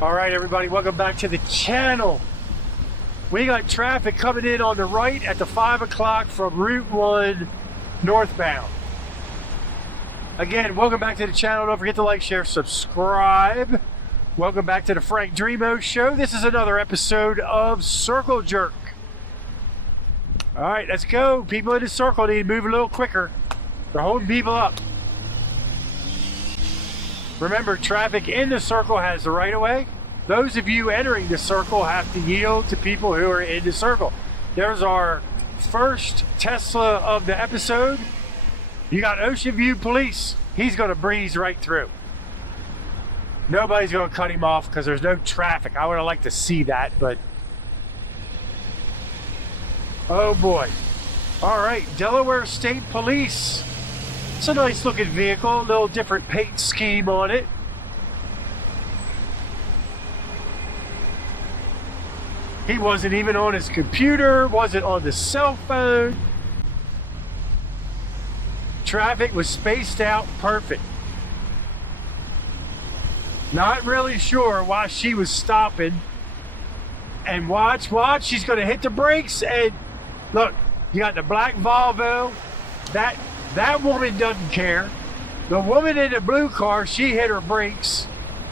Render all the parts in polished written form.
All right, everybody, welcome back to the channel. We got traffic coming in on the right at the 5 o'clock from Route 1 northbound. Again, welcome back to the channel. Don't forget to like, share, subscribe. Welcome back to the Frank Dreamo Show. This is another episode of Circle Jerk. All right, let's go. People in the circle need to move a little quicker. They're holding people up. Remember, traffic in the circle has the right of way. Those of you entering the circle have to yield to people who are in the circle. There's our first Tesla of the episode. You got Ocean View Police. He's going to breeze right through. Nobody's going to cut him off because there's no traffic. I would have liked to see that, but... oh boy. All right, Delaware State Police. It's a nice looking vehicle, a little different paint scheme on it. He wasn't even on his computer, wasn't on the cell phone. Traffic was spaced out perfect. Not really sure why she was stopping. And watch, she's gonna hit the brakes and look, you got the black Volvo. That woman doesn't care. The woman in the blue car, she hit her brakes.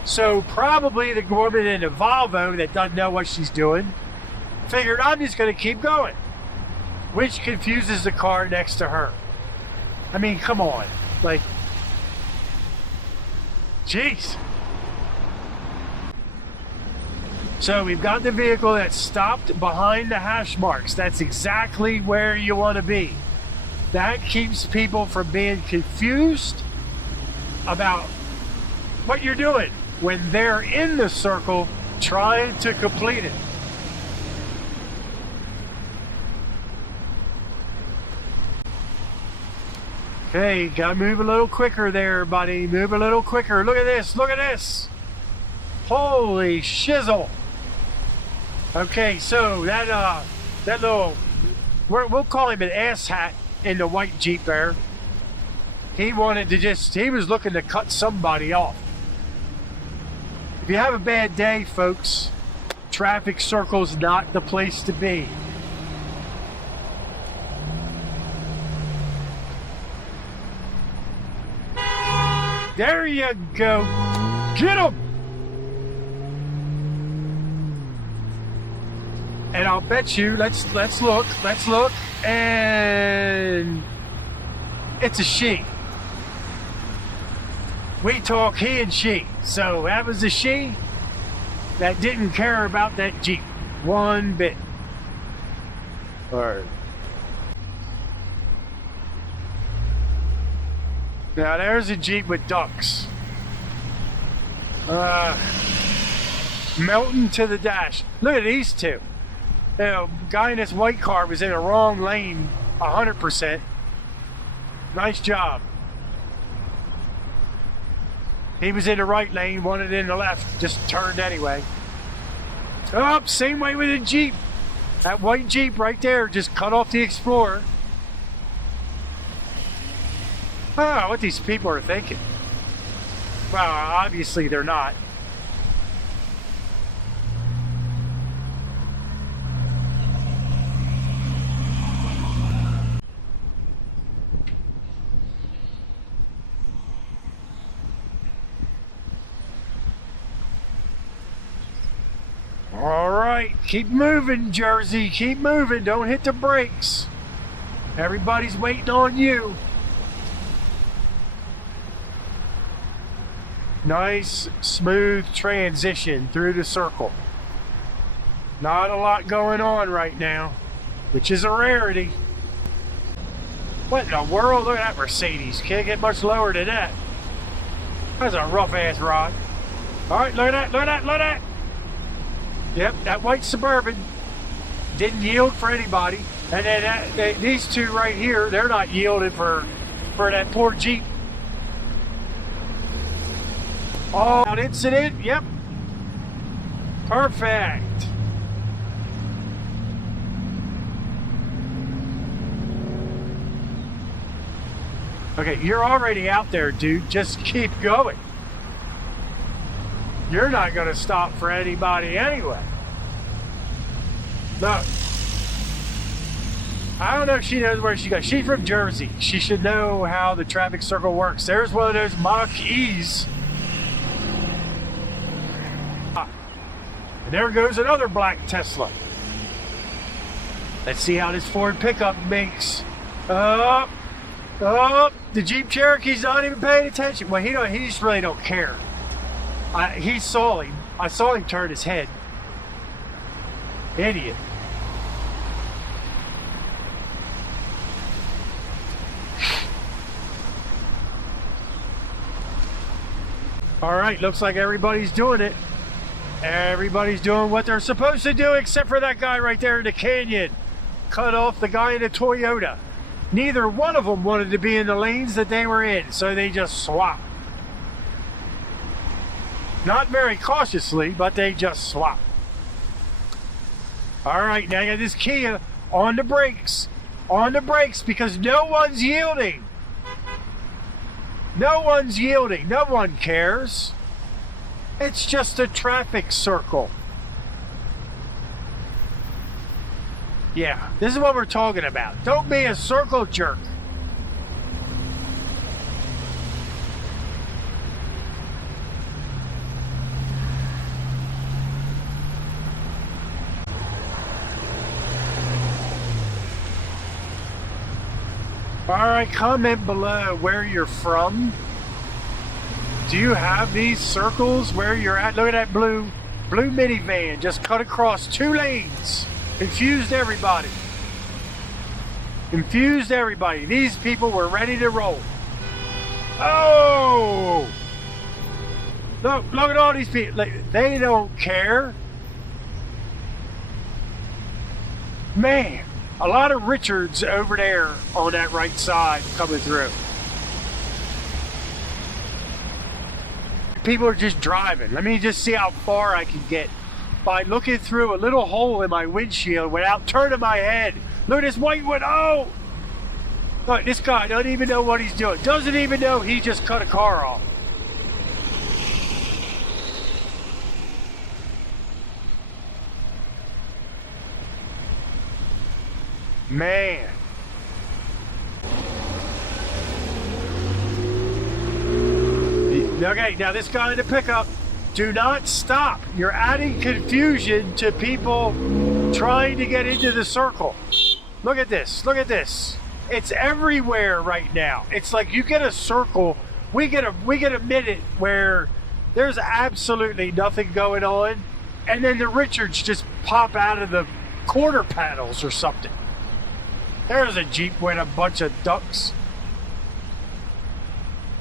So probably the woman in the Volvo that doesn't know what she's doing figured, I'm just going to keep going, which confuses the car next to her. I mean, come on. Like, jeez. So we've got the vehicle that stopped behind the hash marks. That's exactly where you want to be. That keeps people from being confused about what you're doing when they're in the circle trying to complete it. Okay, gotta move a little quicker there, buddy. Move a little quicker. Look at this. Look at this. Holy shizzle. Okay, so that little, we'll call him an asshat in the white Jeep there. He was looking to cut somebody off. If you have a bad day, folks, traffic circle's not the place to be. There you go. Get him! And I'll bet you, let's look, and it's a she. We talk he and she. So that was a she that didn't care about that Jeep one bit. Or now there's a Jeep with ducks. Melting to the dash. Look at these two. The guy in this white car was in the wrong lane 100%. Nice job. He was in the right lane, wanted in the left, just turned anyway. Oh, same way with the Jeep. That white Jeep right there just cut off the Explorer. Oh, what these people are thinking. Well, obviously they're not. All right, keep moving, Jersey. Keep moving. Don't hit the brakes. Everybody's waiting on you. Nice, smooth transition through the circle. Not a lot going on right now, which is a rarity. What in the world? Look at that Mercedes. Can't get much lower than that. That's a rough-ass rod. All right, look at that, look at that, look at that. Yep, that white Suburban didn't yield for anybody. And then these two right here, they're not yielding for that poor Jeep. Oh, an incident? Yep. Perfect. Okay, you're already out there, dude. Just keep going. You're not going to stop for anybody anyway. Look. I don't know if she knows where she goes. She's from Jersey. She should know how the traffic circle works. There's one of those Mach-E's. And there goes another black Tesla. Let's see how this Ford pickup makes. The Jeep Cherokee's not even paying attention. Well, he just really don't care. I saw him turn his head. Idiot. All right, looks like everybody's doing it. Everybody's doing what they're supposed to do, except for that guy right there in the canyon. Cut off the guy in the Toyota. Neither one of them wanted to be in the lanes that they were in, so they just swapped. Not very cautiously, but they just swapped. All right, now you got this Kia on the brakes. On the brakes, because no one's yielding. No one's yielding. No one cares. It's just a traffic circle. Yeah, this is what we're talking about. Don't be a circle jerk. Alright, comment below where you're from. Do you have these circles where you're at? Look at that blue minivan just cut across 2 lanes. Confused everybody. Confused everybody. These people were ready to roll. Oh! Look at all these people. They don't care. Man. A lot of Richards over there on that right side coming through. People are just driving. Let me just see how far I can get by looking through a little hole in my windshield without turning my head. Look at this white one. Oh! Look, this guy doesn't even know what he's doing. Doesn't even know he just cut a car off. Man. Okay, now this guy in the pickup, do not stop. You're adding confusion to people trying to get into the circle. Look at this. Look at this. It's everywhere right now. It's like you get a circle. We get a minute where there's absolutely nothing going on, and then the Richards just pop out of the quarter panels or something. There's a Jeep with a bunch of ducks.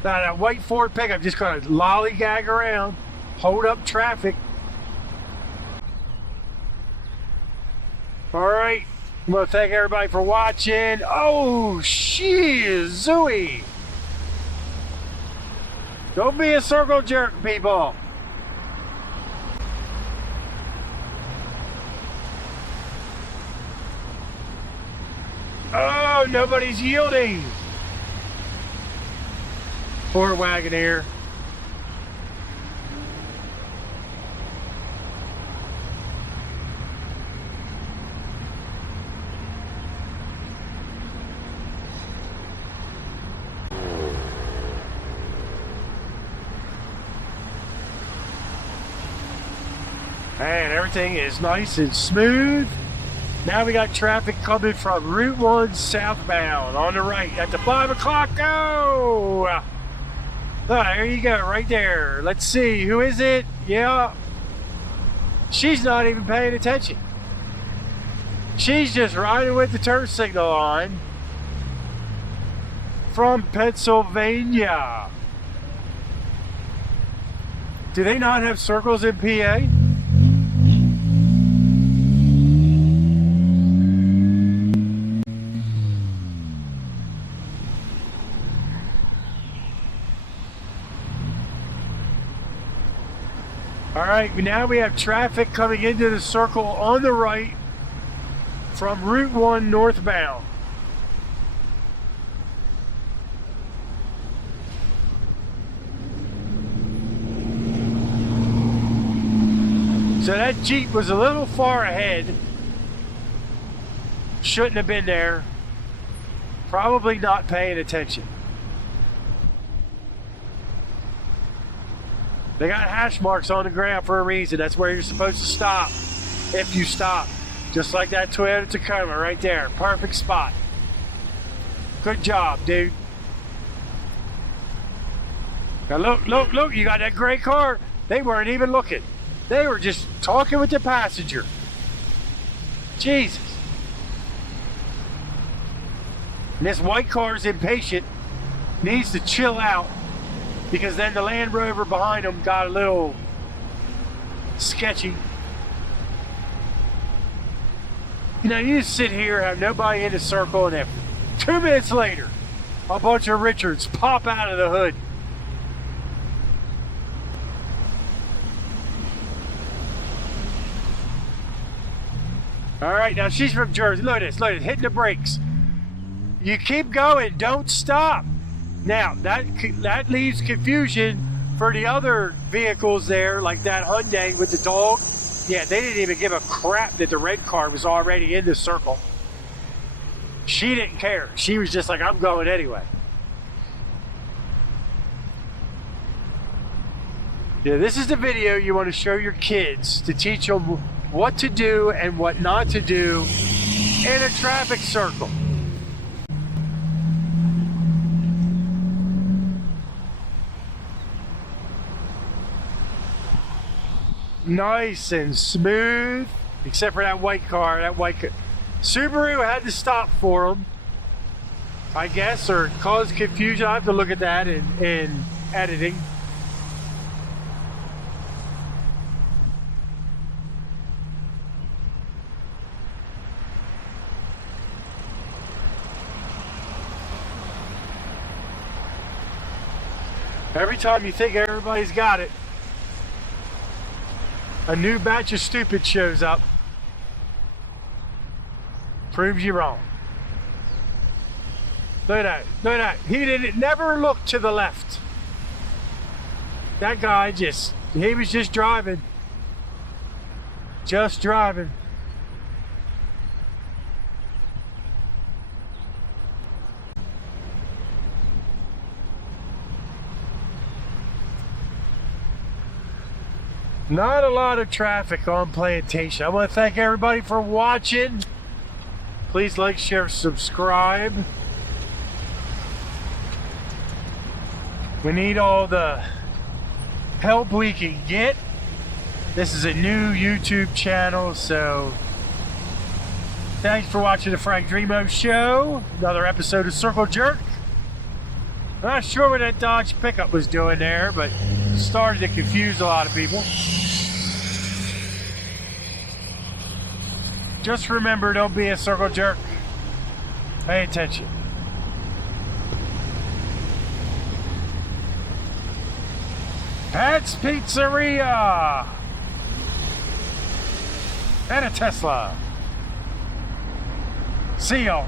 Now that white Ford pickup just kind of lollygag around, hold up traffic. All right, I want to thank everybody for watching. Oh, zooey. Don't be a circle jerk, people. Oh, nobody's yielding. Poor Wagoneer. And everything is nice and smooth. Now we got traffic coming from Route 1 southbound on the right at the 5 o'clock. Go! Oh, there you go, right there. Let's see, who is it? Yeah. She's not even paying attention. She's just riding with the turn signal on from Pennsylvania. Do they not have circles in PA? All right, now we have traffic coming into the circle on the right from Route 1 northbound. So that Jeep was a little far ahead. Shouldn't have been there. Probably not paying attention. They got hash marks on the ground for a reason. That's where you're supposed to stop. If you stop. Just like that Toyota Tacoma right there. Perfect spot. Good job, dude. Now look, you got that gray car. They weren't even looking. They were just talking with the passenger. Jesus. And this white car's impatient. Needs to chill out. Because then the Land Rover behind him got a little sketchy. You know, you just sit here, have nobody in the circle, and then 2 minutes later, a bunch of Richards pop out of the hood. All right, now she's from Jersey. Look at this, hitting the brakes. You keep going, don't stop. Now, that leaves confusion for the other vehicles there, like that Hyundai with the dog. Yeah, they didn't even give a crap that the red car was already in the circle. She didn't care. She was just like, I'm going anyway. Yeah, this is the video you want to show your kids to teach them what to do and what not to do in a traffic circle. Nice and smooth, except for that white car. Subaru had to stop for them, I guess, or cause confusion. I have to look at that in editing. Every time you think everybody's got it, a new batch of stupid shows up. Proves you wrong. Look at that. He never looked to the left. That guy he was just driving. Just driving. Not a lot of traffic on Plantation. I want to thank everybody for watching. Please like, share, subscribe. We need all the help we can get. This is a new YouTube channel, so thanks for watching the Frank Dreamo Show. Another episode of Circle Jerk. I'm not sure what that Dodge pickup was doing there, but it started to confuse a lot of people. Just remember, don't be a circle jerk. Pay attention. Pat's Pizzeria. And a Tesla. See y'all.